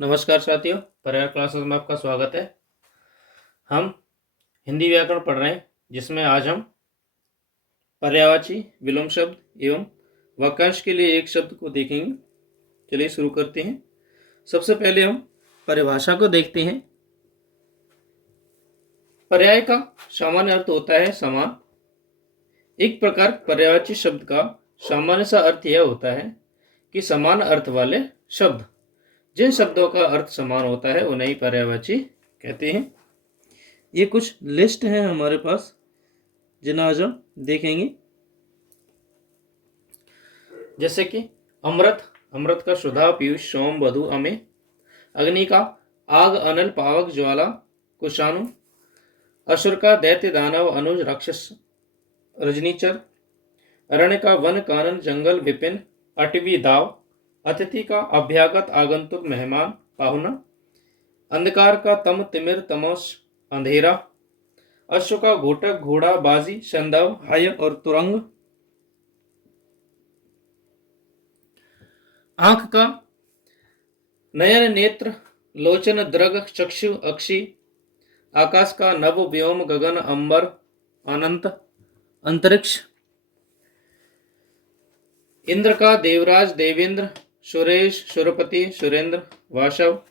नमस्कार साथियों, पर्याय क्लासेस में आपका स्वागत है। हम हिंदी व्याकरण पढ़ रहे हैं, जिसमें आज हम पर्यायवाची, विलोम शब्द एवं वाक्यांश के लिए एक शब्द को देखेंगे। चलिए शुरू करते हैं। सबसे पहले हम परिभाषा को देखते हैं। पर्याय का सामान्य अर्थ होता है समान। एक प्रकार पर्यायवाची शब्द का सामान्य सा अर्थ यह होता है कि समान अर्थ वाले शब्द, जिन शब्दों का अर्थ समान होता है उन्हें ही पर्यायवाची कहते हैं। ये कुछ लिस्ट है हमारे पास, जिन्हें आज हम देखेंगे। जैसे कि अमृत, अमृत का सुधा, पीयूष, सोम, वधु, अमे। अग्नि का आग, अनल, पावक, ज्वाला, कुशाणु। असुर का दैत्य, दानव, अनुज, राक्षस, रजनीचर। अरण्य का वन, कानन, जंगल, विपिन, अटवी, दाव। अतिथि का अभ्यागत, आगंतुक, मेहमान, पाहुना। अंधकार का तम, तिमिर, तमस, अंधेरा। अश्व का घोटक, घोड़ा, बाजी, संदव, हय और तुरंग। आंख का नयन, नेत्र, लोचन, दृग, चक्षु, अक्षि। आकाश का नभ, व्योम, गगन, अंबर, अनंत, अंतरिक्ष। इंद्र का देवराज, देवेंद्र, सुरेश, सुरपति, सुरेंद्र, वाशव।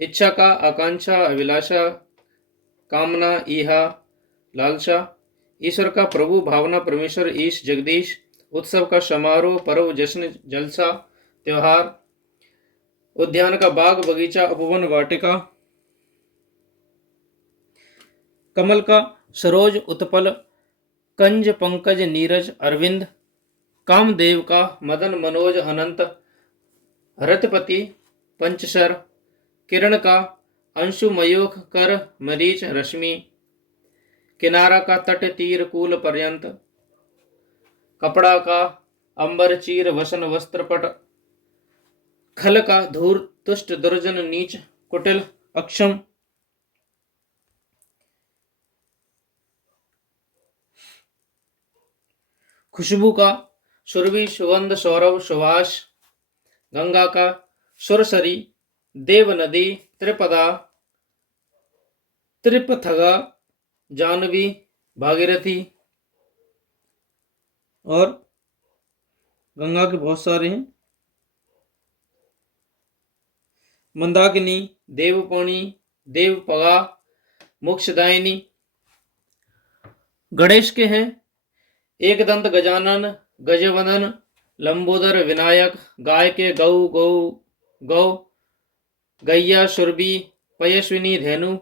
इच्छा का आकांक्षा, अभिलाषा, कामना, ईहा, लालसा। ईश्वर का प्रभु, भावना, परमेश्वर, ईश, जगदीश। उत्सव का समारोह, पर्व, जश्न, जलसा, त्योहार। उद्यान का बाग, बगीचा, उपवन, वाटिका। कमल का सरोज, उत्पल, कंज, पंकज, नीरज, अरविंद। कामदेव का मदन, मनोज, अनंत, रथपति, पंचशर। किरण का अंशु, मयूख, कर, मरीच, रश्मि। किनारा का तट, तीर, कूल, पर्यंत। कपड़ा का अंबर, चीर, वसन, वस्त्र, पट। खल का धूर, तुष्ट, दुर्जन, नीच, कुटिल, अक्षम। खुशबू का सुरभि, सुगंध, सौरभ, सुभाष। गंगा का सुरसरी, देव नदी, त्रिपदा, त्रिपथगा, जानवी, भागीरथी। और गंगा के बहुत सारे हैं। मंदाकिनी, देवपौनी, देवपगा, मोक्षदायिनी। गणेश के हैं एक दंत, गजानन, गजवदन, लंबोदर, विनायक। गाय के गौ, गौ, गौ, गैया, सुरभि, पयस्विनी, धेनु।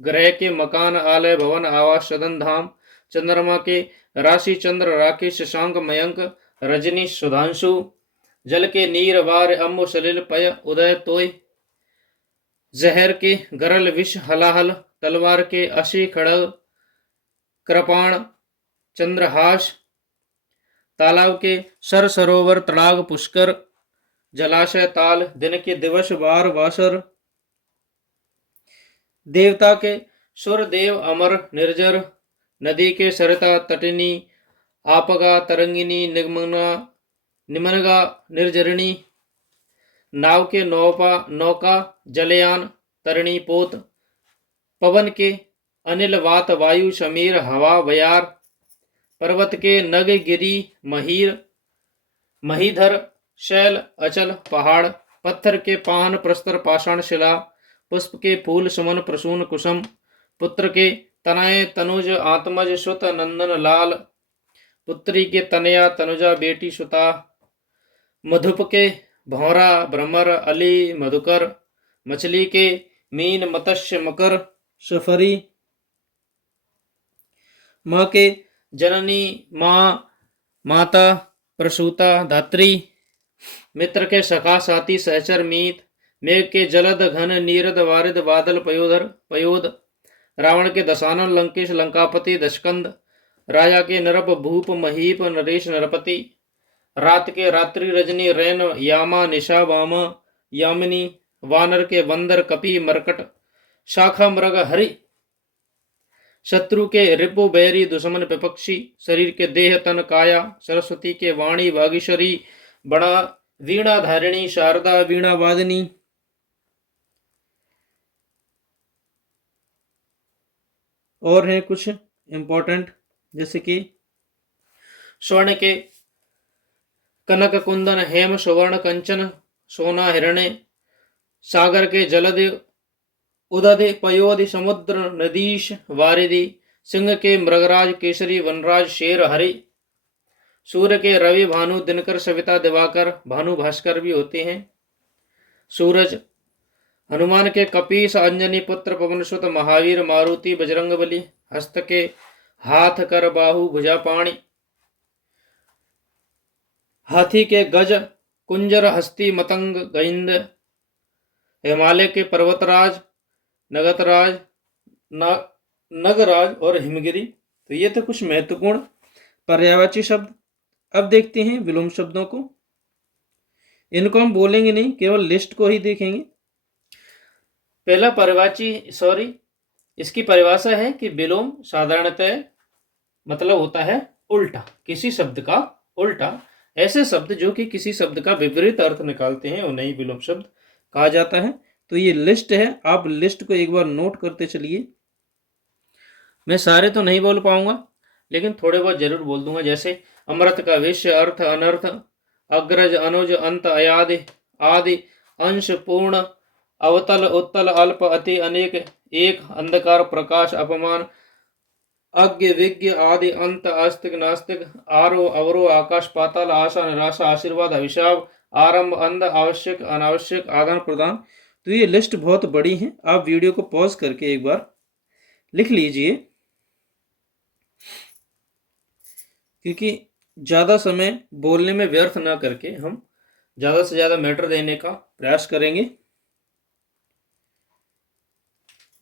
ग्रह के मकान, आलय, भवन, आवास, सदन, धाम। चंद्रमा के राशि, चंद्र, राकेश, शशांक, मयंक, रजनी, सुधांशु। जल के नीर, वार, अम्ब, सलिल, पय, उदय, तोय। जहर के गरल, विष, हलाहल। तलवार के अशी, खड़ग, कृपाण, चंद्रहास। तालाब के सर, सरोवर, तड़ाग, पुष्कर, जलाशय, ताल। दिन के दिवस, वार, वासर। देवता के सुर, देव, अमर, निर्जर। नदी के सरिता, तटिनी, आपगा, तरंगिनी, निगमना, निमनगा, निर्जरणी। नाव के नौपा, नौका, जलयान, तरणी, पोत। पवन के अनिल, वात, वायु, समीर, हवा, बयार। पर्वत के नग, गिरी, महीर, महीधर, शैल, अचल, पहाड़। पत्थर के पान, प्रस्तर, पाषाण, शिला। पुष्प के फूल, सुमन, प्रसून, कुसुम। पुत्र के तनय, तनुज, आत्मज, सुत, नंदन, लाल। पुत्री के तनया, तनुजा, बेटी, सुता। मधुप के भौरा, भ्रमर, अली, मधुकर। मछली के मीन, मत्स्य, मकर, सफरी। माँ के जननी, माँ, माता, प्रसूता, धात्री। मित्र के सखा, साथी, सहचर, मीत। मेघ के जलद, घन, नीरद, वारिद, बादल, पयोधर, पयोद। रावण के दशानन, लंकेश, लंकापति, दशकंद। राजा के नरप, भूप, महीप, नरेश, नरपति। रात के रात्रि, रजनी, रैन, यामा, निशा, वामा, यामिनी। वानर के बंदर, कपि, मरकट, शाखा, मृग, हरि। शत्रु के रिपु, बैरी, दुश्मन, विपक्षी। शरीर के देह, तन, काया। सरस्वती के वाणी, वागीश्वरी, बणा, वीणा धारिणी, शारदा, वीणा वादिनी। और हैं कुछ इम्पोर्टेंट, जैसे कि स्वर्ण के कनक कुंदन हेम सुवर्ण कंचन सोना हिरण्य, सागर के जलधि उदधि पयोधि समुद्र नदीश वारिधि, सिंह के मृगराज केसरी वनराज शेर हरि, सूर्य के रवि भानु दिनकर सविता दिवाकर भानु भास्कर भी होते हैं। सूरज हनुमान के कपीस अंजनी पुत्र पवनसुत महावीर मारुति बजरंगबली, हस्त के हाथ कर बाहु भुजा पाणी, हाथी के गज कुंजर हस्ती मतंग गैंद, हिमालय के पर्वतराज नगतराज नगराज और हिमगिरी। तो ये तो कुछ महत्वपूर्ण पर्यायवाची शब्द। अब देखते हैं विलोम शब्दों को। इनको हम बोलेंगे नहीं, केवल लिस्ट को ही देखेंगे। पहला पर्यायवाची इसकी परिभाषा है कि विलोम साधारणतः मतलब होता है उल्टा, किसी शब्द का उल्टा। ऐसे शब्द जो कि किसी शब्द का विपरीत अर्थ निकालते हैं उन्हें ही विलोम शब्द कहा जाता है। तो ये लिस्ट है, आप लिस्ट को एक बार नोट करते चलिए। मैं सारे तो नहीं बोल पाऊंगा, लेकिन थोड़े बहुत जरूर बोल दूंगा। जैसे अमृत का विषय, अर्थ अनर्थ, अग्रज अनुज अंत अयादि आदि, अंश पूर्ण, अवतल उत्तल अल्प अति अनेक, एक, अंधकार प्रकाश अपमान, अज्ञ विज्ञ आदि अंत आस्तिक नास्तिक, आरो अवरो आकाश पाताल, आशा निराशा आशीर्वाद अभिशाप, आरंभ अंध आवश्यक अनावश्यक आदान प्रदान। तो ये लिस्ट बहुत बड़ी है, आप वीडियो को पॉज करके एक बार लिख लीजिए, क्योंकि ज़्यादा समय बोलने में व्यर्थ ना करके हम ज़्यादा से ज़्यादा मैटर देने का प्रयास करेंगे।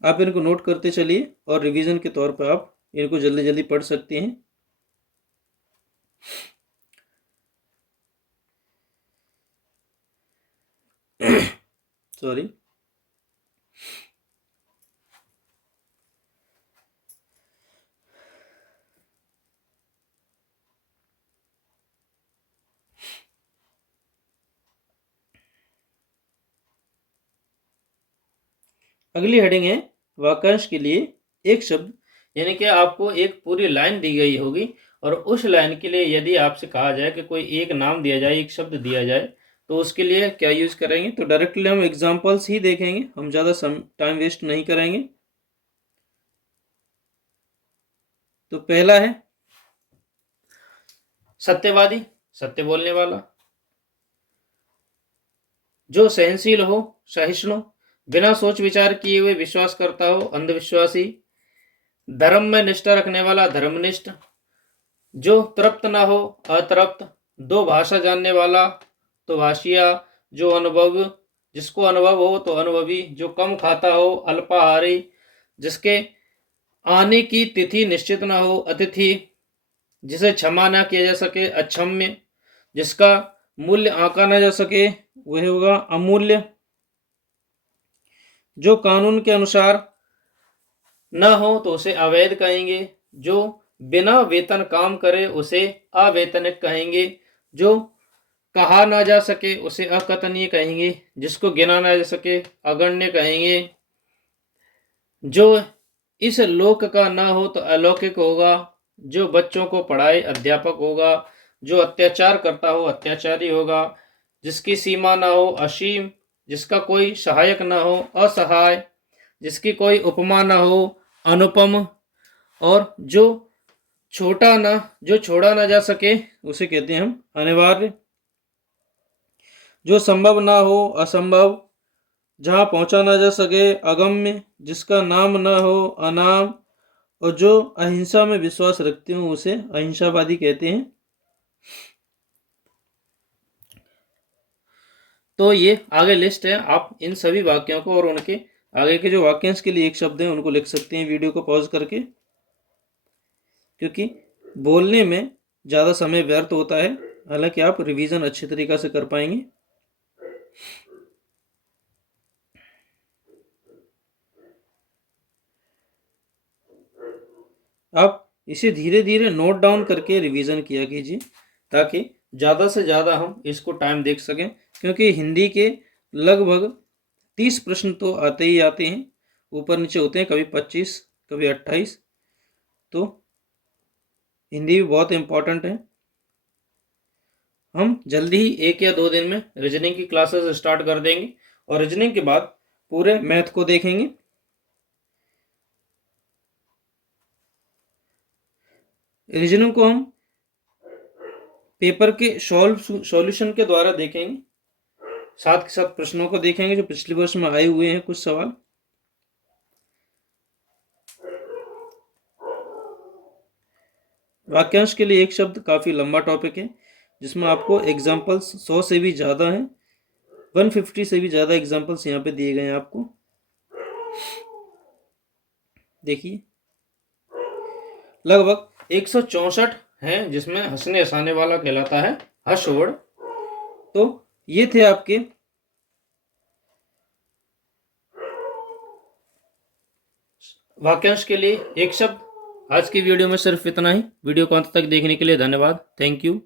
आप इनको नोट करते चलिए और रिवीजन के तौर पर आप इनको जल्दी जल्दी पढ़ सकते हैं। सॉरी। अगली हेडिंग है वाक्यांश के लिए एक शब्द, यानी कि आपको एक पूरी लाइन दी गई होगी और उस लाइन के लिए यदि आपसे कहा जाए कि कोई एक नाम दिया जाए, एक शब्द दिया जाए, तो उसके लिए क्या यूज करेंगे। तो डायरेक्टली हम एग्जांपल्स ही देखेंगे, हम ज़्यादा टाइम वेस्ट नहीं करेंगे। तो पहला है सत्यवादी, सत्य बोलने वाला। जो सहनशील हो, सहिष्णु, बिना सोच विचार किए हुए विश्वास करता हो, अंधविश्वासी। धर्म में निष्ठा रखने वाला, धर्मनिष्ठ। जो तृप्त ना हो, अतृप्त। दो भाषा जानने वाला, तो भाषिया। जो अनुभव, जिसको अनुभव हो तो अनुभवी। जो कम खाता हो, अल्पाहारी। जिसके आने की तिथि निश्चित ना हो, अतिथि। जिसे क्षमा ना किया जा सके, अक्षम्य। जिसका मूल्य आंका ना जा सके, वह होगा अमूल्य। जो कानून के अनुसार न हो तो उसे अवैध कहेंगे। जो बिना वेतन काम करे उसे अवेतनिक कहेंगे। जो कहा ना जा सके उसे अकथनीय कहेंगे। जिसको गिना ना जा सके अगण्य कहेंगे। जो इस लोक का ना हो तो अलौकिक होगा। जो बच्चों को पढ़ाए अध्यापक होगा। जो अत्याचार करता हो अत्याचारी होगा। जिसकी सीमा ना हो असीम। जिसका कोई सहायक ना हो असहाय। जिसकी कोई उपमा ना हो अनुपम। और जो छोड़ा ना जा सके उसे कहते हैं हम अनिवार्य। जो संभव ना हो असंभव। जहाँ पहुँचा ना जा सके अगम्य। जिसका नाम ना हो अनाम। और जो अहिंसा में विश्वास रखते हो उसे अहिंसावादी कहते हैं। तो ये आगे लिस्ट है, आप इन सभी वाक्यों को और उनके आगे के जो वाक्यांश के लिए एक शब्द है उनको लिख सकते हैं वीडियो को पॉज करके, क्योंकि बोलने में ज़्यादा समय व्यर्थ होता है। हालांकि आप रिवीजन अच्छी तरीक़ा से कर पाएंगे। आप इसे धीरे धीरे नोट डाउन करके रिवीजन किया कीजिए, ताकि ज़्यादा से ज़्यादा हम इसको टाइम देख सकें, क्योंकि हिंदी के लगभग 30 प्रश्न तो आते ही आते हैं, ऊपर नीचे होते हैं, कभी 25 कभी 28। तो हिंदी भी बहुत इम्पोर्टेंट है। हम जल्दी ही 1 या 2 दिन में रीजनिंग की क्लासेस स्टार्ट कर देंगे और रीजनिंग के बाद पूरे मैथ को देखेंगे। रीजनिंग को हम पेपर के सॉल्यूशन के द्वारा देखेंगे, साथ के साथ प्रश्नों को देखेंगे जो पिछले वर्ष में आए हुए हैं कुछ सवाल। वाक्यांश के लिए एक शब्द काफी लंबा टॉपिक है, जिसमें आपको एग्जाम्पल्स 100 से भी ज्यादा हैं, 150 से भी ज्यादा एग्जाम्पल्स यहाँ पे दिए गए हैं आपको। देखिए लगभग 164 हैं, जिसमें हंसने हंसाने वाला कहलाता है हर्षवर्ड। तो ये थे आपके वाक्यांश के लिए एक शब्द। आज की वीडियो में सिर्फ इतना ही। वीडियो को अंत तक देखने के लिए धन्यवाद। Thank you.